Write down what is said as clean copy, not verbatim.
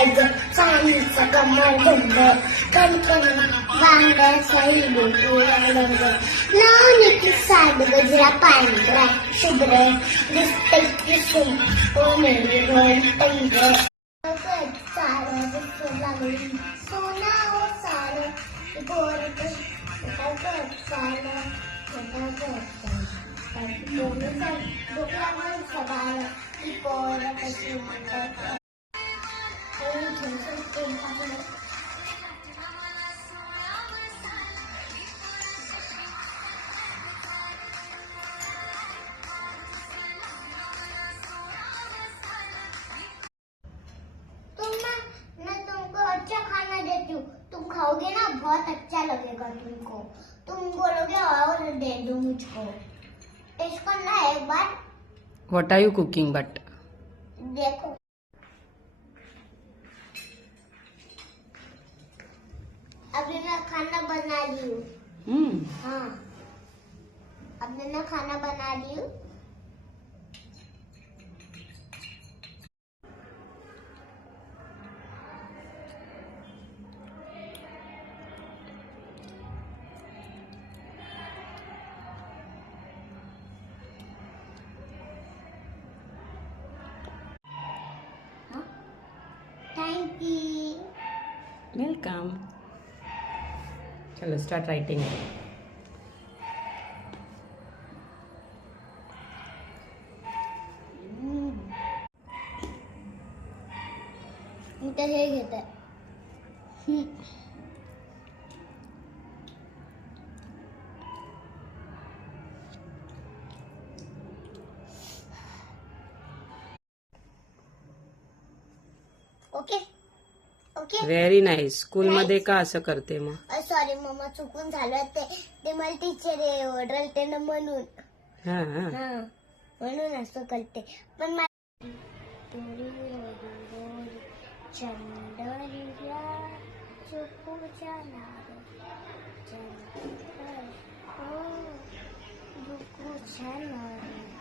काय ग चांदीचा कमर बंद कणकण बांगड्याचा रंग लावणीची साड गजरा पांढरा शुभ्र दिसते किसून कोणेरी टंग सारं दिसू लागली सोना ओ सारं गोरट सारं तुम खाओगे ना बहुत अच्छा लगेगा तुमको तुम बोलोगे और दे दो मुझको टेस्ट करना है एक बार what are you cooking but देखो अभी मैं खाना बना रही हूँ हाँ अभी मैं खाना बना रही हूँ थैंक यू वेलकम. चलो स्टार्ट राइटिंग. हे घेत आहे okay okay very nice. School मध्ये का असं करते मग? सॉरी मम्मा चुकून झालं ते मला टीचर ओरडते ना म्हणून हा म्हणून असं करते पण चंदरिया चुकू जाणार चंद्र हो चुकू जाणार